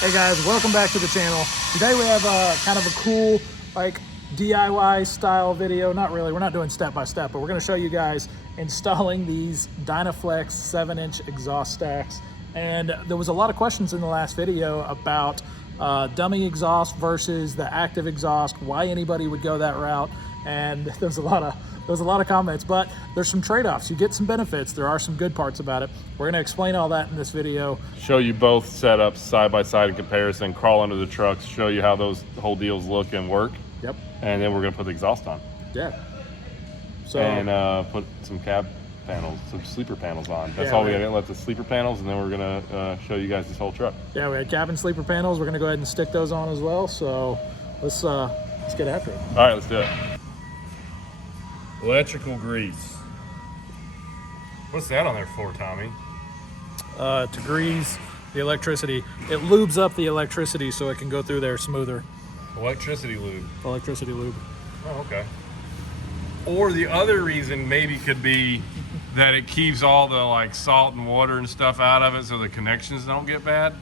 Hey guys, welcome back to the channel. Today we have kind of a cool like DIY style video. Not really, we're not doing step by step, but we're going to show you guys installing these Dynaflex 7-inch exhaust stacks. And there was a lot of questions in the last video about dummy exhaust versus the active exhaust, why anybody would go that route. And there's a lot of comments, but there's some trade-offs. You get some benefits. There are some good parts about it. We're going to explain all that in this video. Show you both setups side by side in comparison, crawl under the trucks, show you how those whole deals look and work. Yep. And then we're going to put the exhaust on. Yeah. So and put some cab panels, some sleeper panels on. That's all we got. Let the sleeper panels, and then we're going to show you guys this whole truck. Yeah, we had cabin sleeper panels. We're going to go ahead and stick those on as well. So let's get after it. All right, let's do it. Electrical grease. What's that on there for, Tommy? To grease the electricity. It lubes up the electricity so it can go through there smoother. Electricity lube. Electricity lube. Oh, okay. Or the other reason maybe could be that it keeps all the like salt and water and stuff out of it so the connections don't get bad.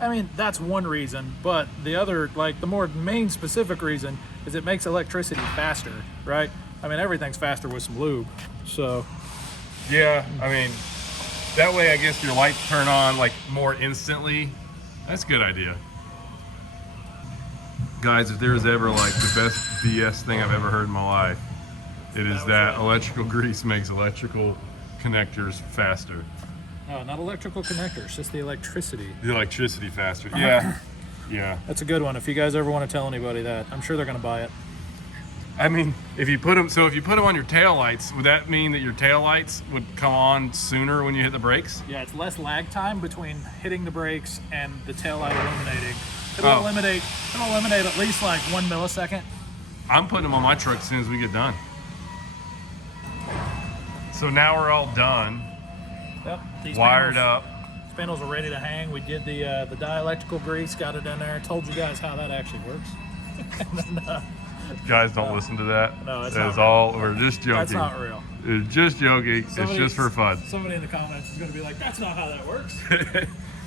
I mean, that's one reason, but the other, like the more main specific reason is it makes electricity faster, right? I mean, everything's faster with some lube, so. Yeah, I mean, that way I guess your lights turn on like more instantly. That's a good idea. Guys, if there's ever like the best BS thing I've ever heard in my life, it is that electrical grease makes electrical connectors faster. No, not electrical connectors, just the electricity. The electricity faster, yeah. Yeah. That's a good one. If you guys ever want to tell anybody that, I'm sure they're gonna buy it. I mean, if you put them on your tail lights, would that mean that your tail lights would come on sooner when you hit the brakes? Yeah, it's less lag time between hitting the brakes and the tail light illuminating. It'll eliminate at least like 1 millisecond. I'm putting them on my truck as soon as we get done. So now we're all done. Yep. These wired up. These panels are ready to hang. We did the dielectrical grease, got it in there. Told you guys how that actually works. And then, guys, don't listen to that. No, it's not all. We're just joking. That's not real. It's just joking. It's just for fun. Somebody in the comments is going to be like, "That's not how that works."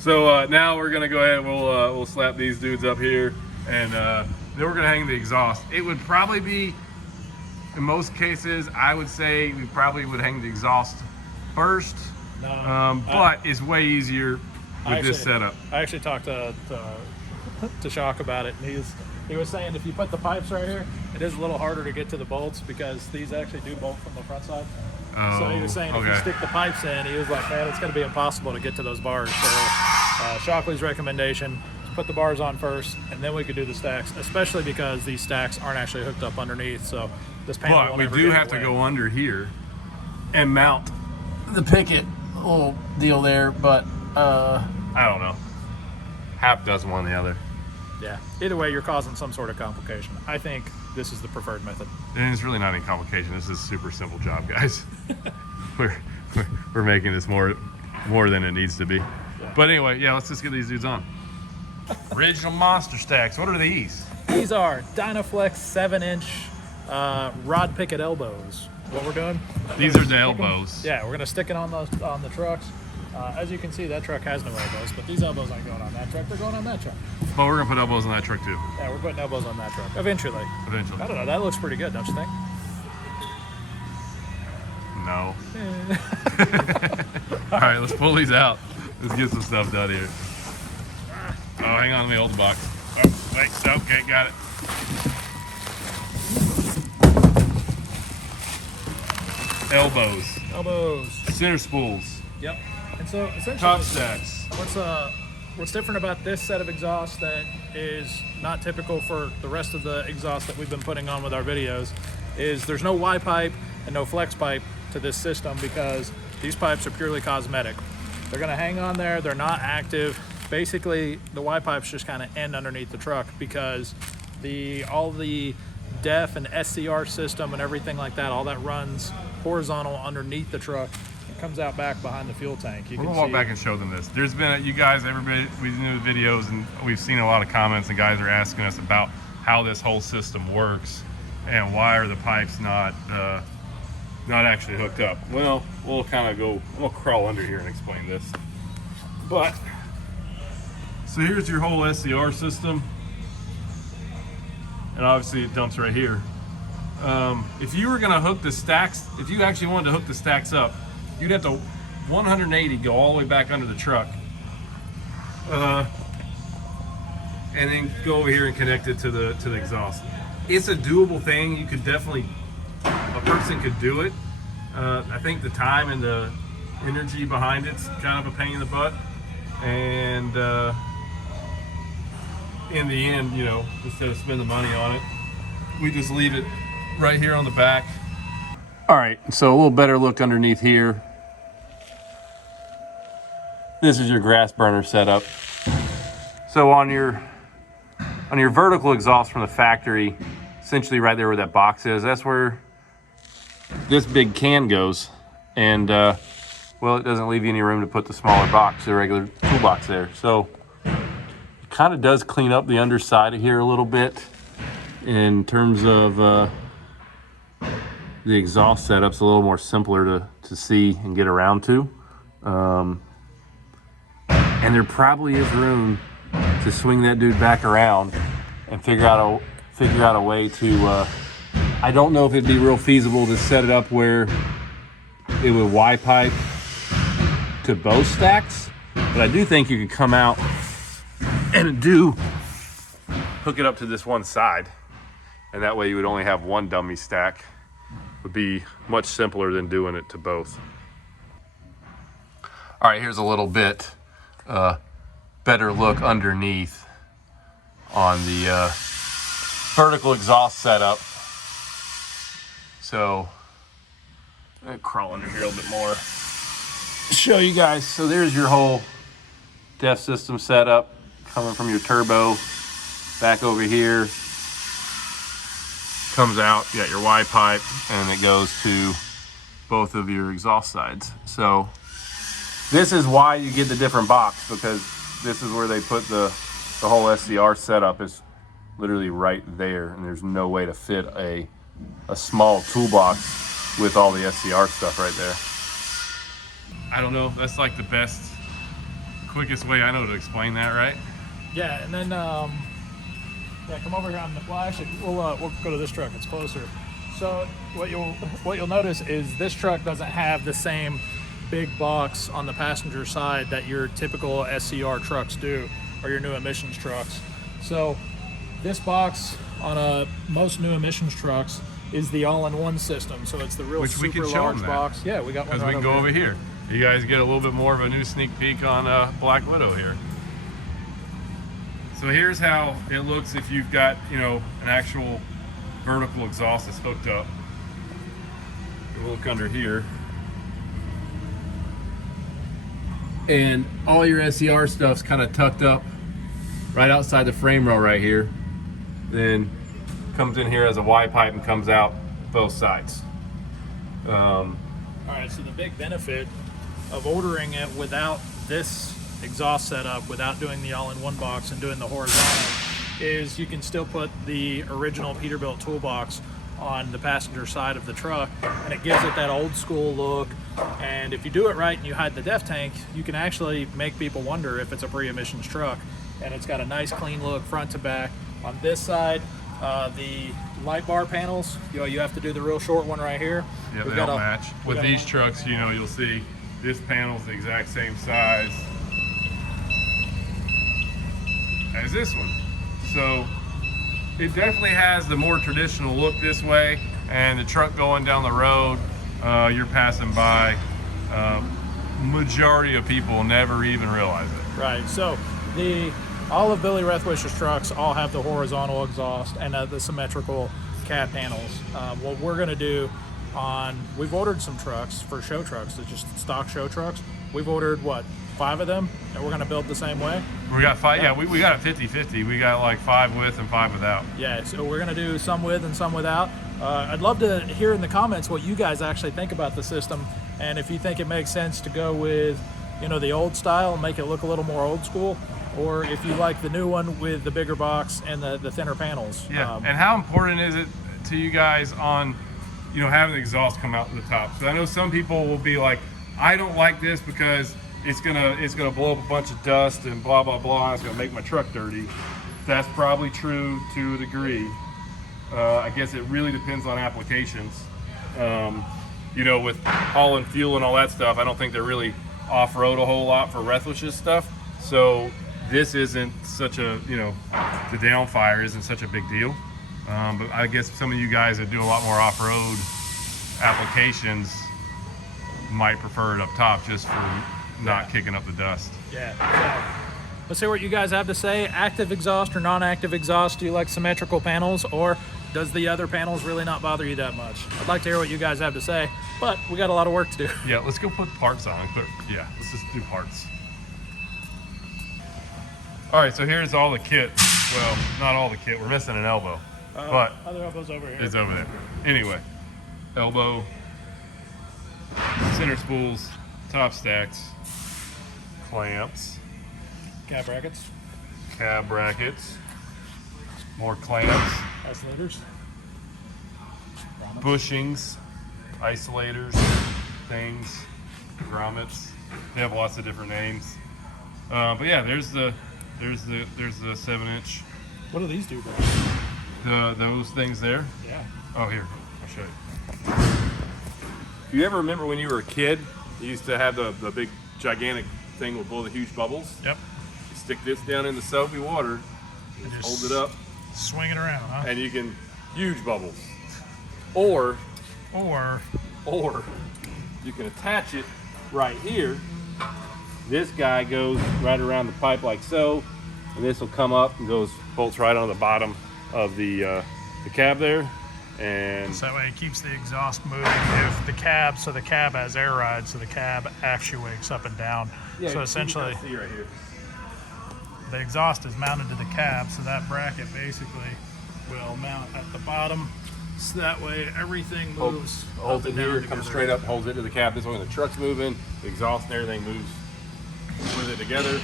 So now we're gonna go ahead. We'll slap these dudes up here, and then we're gonna hang the exhaust. It would probably be, in most cases, I would say we probably would hang the exhaust first. No, but it's way easier with this setup. I actually talked to Shock about it, and he was saying if you put the pipes right here, it is a little harder to get to the bolts because these actually do bolt from the front side. Oh, so he was saying if you stick the pipes in, he was like, man, it's going to be impossible to get to those bars. So Shockley's recommendation is put the bars on first, and then we could do the stacks, especially because these stacks aren't actually hooked up underneath. So this panel But we do have to go under here and mount the picket little deal there, but I don't know. Half dozen one the other. Yeah, either way, you're causing some sort of complication. I think this is the preferred method. And it's really not any complication. This is a super simple job, guys. we're making this more than it needs to be. Yeah. But anyway, yeah, let's just get these dudes on. Original monster stacks. What are these? These are Dynaflex 7-inch rod picket elbows. What we're doing? These are the elbows. Yeah, we're gonna stick it on the trucks. As you can see, that truck has no elbows, but these elbows aren't going on that truck. They're going on that truck. But we're gonna put elbows on that truck too. Yeah, we're putting elbows on that truck. Eventually. Eventually. I don't know. That looks pretty good, don't you think? No. All right, let's pull these out. Let's get some stuff done here. Oh, hang on, let me hold the box. Oh, wait, okay, got it. Elbows. Center spools. Yep. And so essentially, top stacks. What's different about this set of exhausts that is not typical for the rest of the exhausts that we've been putting on with our videos is there's no Y pipe and no flex pipe to this system because these pipes are purely cosmetic. They're gonna hang on there, they're not active. Basically, the Y pipes just kind of end underneath the truck because all the DEF and SCR system and everything like that, all that runs horizontal underneath the truck. Comes out back behind the fuel tank. We're gonna walk back and show them this. There's been, everybody, we've seen the videos and we've seen a lot of comments and guys are asking us about how this whole system works and why are the pipes not actually hooked up. Well, we'll crawl under here and explain this. But So here's your whole SCR system. And obviously it dumps right here. If you were gonna hook the stacks, if you actually wanted to hook the stacks up, you'd have to 180 go all the way back under the truck. And then go over here and connect it to the exhaust. It's a doable thing. You could definitely, a person could do it. I think the time and the energy behind it's kind of a pain in the butt. And in the end, you know, instead of spending the money on it, we just leave it right here on the back. All right, so a little better look underneath here. This is your grass burner setup. So on your vertical exhaust from the factory, essentially right there where that box is, that's where this big can goes. And well, it doesn't leave you any room to put the smaller box, the regular toolbox there. So it kind of does clean up the underside of here a little bit in terms of the exhaust setup's a little more simpler to see and get around to. And there probably is room to swing that dude back around and figure out a way to, I don't know if it'd be real feasible to set it up where it would Y-pipe to both stacks, but I do think you could come out and hook it up to this one side, and that way you would only have one dummy stack. Would be much simpler than doing it to both. All right, here's a little bit better look underneath on the vertical exhaust setup. So I'm gonna crawl under here a little bit more, show you guys. So there's your whole def system setup coming from your turbo back over here. Comes out, you got your Y pipe, and it goes to both of your exhaust sides. So this is why you get the different box, because this is where they put the whole SCR setup is literally right there, and there's no way to fit a small toolbox with all the SCR stuff right there. I don't know, that's like the best, quickest way I know to explain that, right? Yeah, and then yeah, come over here on the flash. We'll go to this truck. It's closer. So what you'll notice is this truck doesn't have the same big box on the passenger side that your typical SCR trucks do, or your new emissions trucks. So this box on most new emissions trucks is the all-in-one system. So it's the real Which super large box. Yeah, we got one. Because we can go over here. You guys get a little bit more of a new sneak peek on Black Widow here. So here's how it looks if you've got, you know, an actual vertical exhaust that's hooked up. We'll look under here. And all your SCR stuff's kind of tucked up right outside the frame rail right here. Then comes in here as a Y pipe and comes out both sides. All right, so the big benefit of ordering it without this exhaust setup, without doing the all-in-one box and doing the horizontal, is you can still put the original Peterbilt toolbox on the passenger side of the truck, and it gives it that old school look. And if you do it right and you hide the def tank, you can actually make people wonder if it's a pre-emissions truck. And it's got a nice clean look front to back. On this side, the light bar panels, you have to do the real short one right here. Yeah, they don't match. With these trucks, you know, you'll see this panel's the exact same size as this one. So it definitely has the more traditional look this way, and the truck going down the road, you're passing by, majority of people never even realize it. Right, so all of Billy Rethwish's trucks all have the horizontal exhaust and the symmetrical cab panels. What we're gonna do we've ordered some trucks for show trucks, they're just stock show trucks. We've ordered, 5 of them, and we're gonna build the same way? We got 5, yeah, we got a 50-50. We got like 5 with and 5 without. Yeah, so we're gonna do some with and some without. I'd love to hear in the comments what you guys actually think about the system, and if you think it makes sense to go with, the old style and make it look a little more old school, or if you like the new one with the bigger box and the thinner panels. Yeah, and how important is it to you guys on, having the exhaust come out to the top? So I know some people will be like, I don't like this because it's gonna blow up a bunch of dust and blah blah blah. It's gonna make my truck dirty. That's probably true to a degree. I guess it really depends on applications. You know, with hauling fuel and all that stuff, I don't think they're really off-road a whole lot for Reathwish's stuff. So this isn't such a, you know, the downfire isn't such a big deal. But I guess some of you guys that do a lot more off-road applications might prefer it up top just for not kicking up the dust. Yeah. So, let's hear what you guys have to say. Active exhaust or non-active exhaust? Do you like symmetrical panels, or does the other panels really not bother you that much? I'd like to hear what you guys have to say, but we got a lot of work to do. Yeah, let's go put parts on. Let's just do parts. All right, so here's all the kit. Well, not all the kit. We're missing an elbow, but other elbow's over here. it's over there. Anyway, elbow, center spools, top stacks, clamps, Cab brackets, cab brackets, more clamps, isolators, bushings, isolators, things, grommets. They have lots of different names. But yeah, there's the 7-inch. What do these do, bro? Those things there. Yeah. Oh, here, I'll show you. You ever remember when you were a kid, you used to have the big gigantic thing with blow the huge bubbles? Yep. You stick this down in the soapy water, And hold just it up, swing it around, huh? and you can huge bubbles. Or you can attach it right here. This guy goes right around the pipe like so, and this will come up and bolts right on the bottom of the cab there. And So that way it keeps the exhaust moving. If the cab has air ride, so the cab actuates up and down. So essentially, see right here. the exhaust is mounted to the cab, so that bracket basically will mount at the bottom. So that way everything moves. Holds up it and down here, comes together. straight up, holds it to the cab. This way when the truck's moving, the exhaust and everything moves with it together.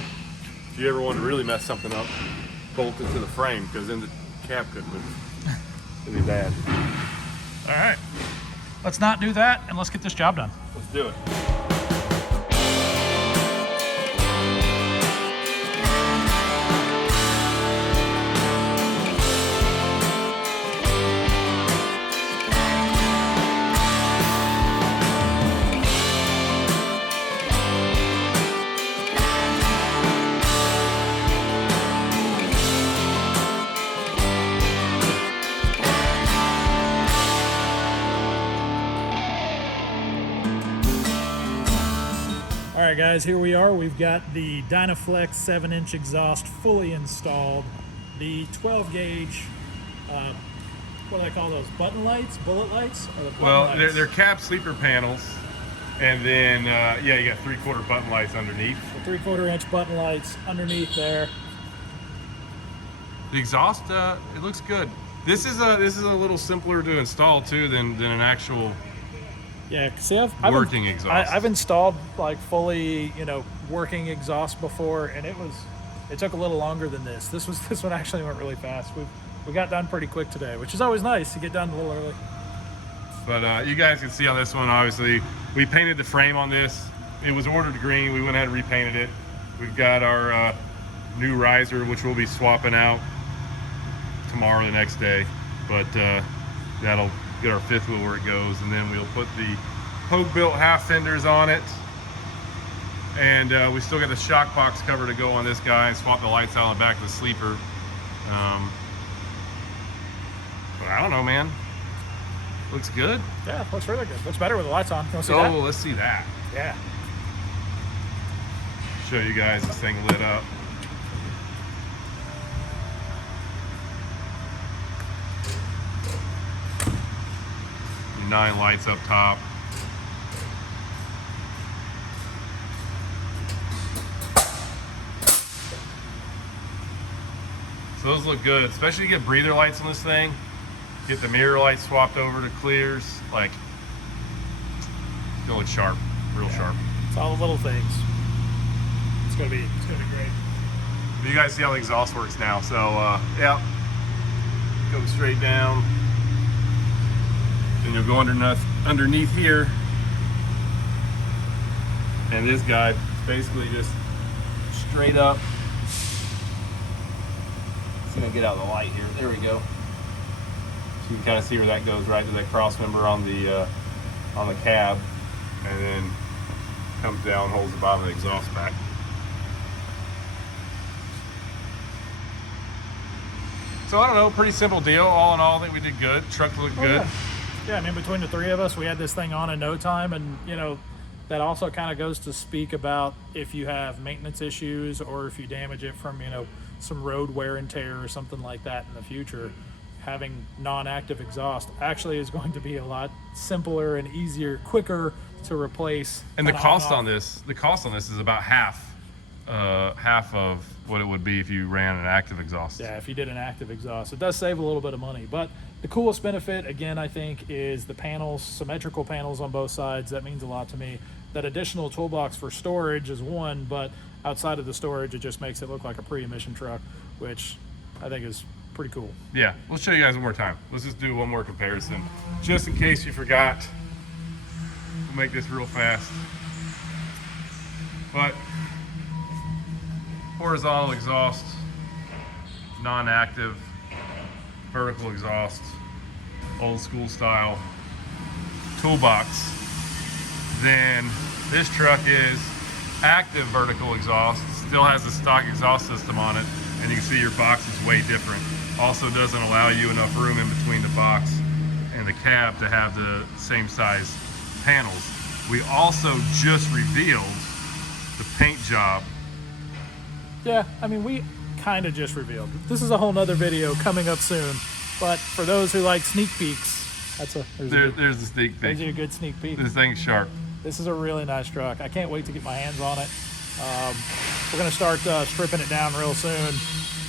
If you ever want to really mess something up, bolt it to the frame, because then the cab couldn't move. It'd be bad. All right, let's not do that, and let's get this job done. Let's do it. All right, guys, here we are. We've got the Dynaflex 7-inch exhaust fully installed. The 12 gauge, what do I call those? Button lights? Bullet lights? Or the button Well, lights? they're cab sleeper panels, and then yeah, you got 3/4 button lights underneath. The 3/4 inch button lights underneath there. The exhaust, it looks good. This is a little simpler to install too than an actual Yeah, see, working exhaust. I've installed like fully, working exhaust before, and it took a little longer than this. This one actually went really fast. We got done pretty quick today, which is always nice to get done a little early. But you guys can see on this one, obviously, we painted the frame on this. It was ordered green. We went ahead and repainted it. We've got our new riser, which we'll be swapping out tomorrow, the next day. But that'll get our fifth wheel where it goes, and then we'll put the Hogue-built half fenders on it. And we still got the shock box cover to go on this guy, and swap the lights out on the back of the sleeper. But I don't know, man. Looks good. Yeah, looks really good. Looks better with the lights on. You want to see Oh, that? let's see that. Yeah. Show you guys this thing lit up. Your 9 lights up top. So those look good, especially you get breather lights on this thing. Get the mirror lights swapped over to clears. Like, it's gonna look sharp, real sharp. It's all the little things. It's gonna be great. But you guys see how the exhaust works now. So yeah, go straight down. Then you'll go underneath here. And this guy basically just straight up. It's gonna get out of the light here. There we go. So you can kind of see where that goes, right to that cross member on the cab, and then comes down, holds the bottom of the exhaust back. So I don't know, pretty simple deal. All in all, I think we did good. Truck looked good. Yeah, I mean, between the three of us, we had this thing on in no time, and you know, that also kind of goes to speak about if you have maintenance issues or if you damage it from, you know, some road wear and tear or something like that in the future. Having non-active exhaust actually is going to be a lot simpler and easier, quicker to replace. And the cost on this is about half of what it would be if you ran an active exhaust. Yeah, if you did an active exhaust, it does save a little bit of money. But the coolest benefit, again, I think, is the panels, symmetrical panels on both sides. That means a lot to me. That additional toolbox for storage is one, but outside of the storage, it just makes it look like a pre-emission truck, which I think is pretty cool. Yeah, we'll show you guys one more time. Let's just do one more comparison, just in case you forgot. We'll make this real fast. But horizontal exhaust, non-active, vertical exhaust, old school style toolbox. Then this truck is active vertical exhaust, still has a stock exhaust system on it, and you can see your box is way different. Also doesn't allow you enough room in between the box and the cab to have the same size panels. We also just revealed the paint job. Yeah, I mean, we kind of just revealed. This is a whole nother video coming up soon, but for those who like sneak peeks, there's the sneak peek. There's a good sneak peek. This thing's sharp. This is a really nice truck. I can't wait to get my hands on it. We're gonna start stripping it down real soon,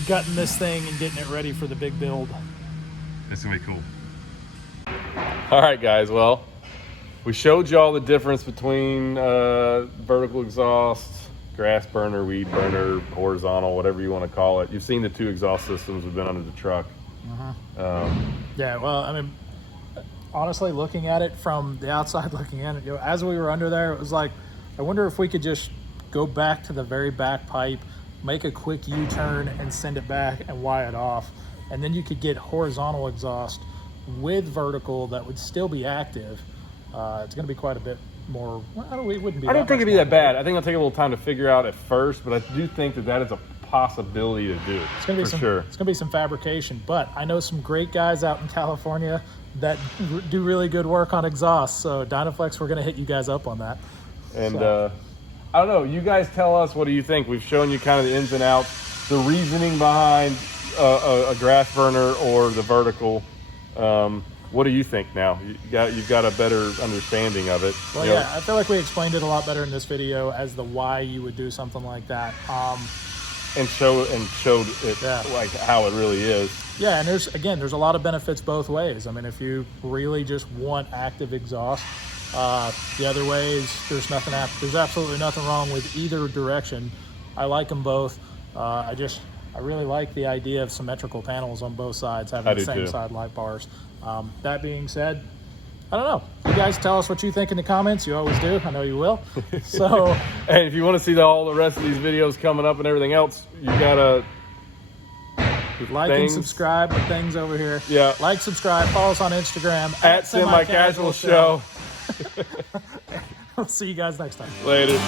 gutting this thing and getting it ready for the big build. It's gonna be cool. All right, guys, well, we showed you all the difference between vertical exhaust, grass burner, weed burner, horizontal, whatever you want to call it. You've seen the two exhaust systems we've been under the truck. Yeah, well, I mean, honestly, looking at it from the outside, looking at it, you know, as we were under there, it was like, I wonder if we could just go back to the very back pipe, make a quick U-turn and send it back and wire it off. And then you could get horizontal exhaust with vertical that would still be active. It's going to be quite a bit more. Well, it wouldn't be. I don't think it'd be that bad. I think it'll take a little time to figure out at first, but I do think that is a possibility to do. It's going to be sure. It's going to be some fabrication, but I know some great guys out in California that do really good work on exhaust. So Dynaflex, we're going to hit you guys up on that. And I don't know. You guys tell us, what do you think? We've shown you kind of the ins and outs, the reasoning behind a grass burner or the vertical. What do you think now? You've got a better understanding of it. Well, yeah, I feel like we explained it a lot better in this video as the why you would do something like that. And showed it like how it really is. Yeah, and there's a lot of benefits both ways. I mean, if you really just want active exhaust, the other ways, there's absolutely nothing wrong with either direction. I like them both. I really like the idea of symmetrical panels on both sides, having the same side light bars. That being said, I don't know. You guys tell us what you think in the comments. You always do. I know you will. So, and if you want to see all the rest of these videos coming up and everything else, you gotta like and subscribe to things over here. Yeah. Like, subscribe, follow us on Instagram at Semi Casual Show. We'll see you guys next time. Later.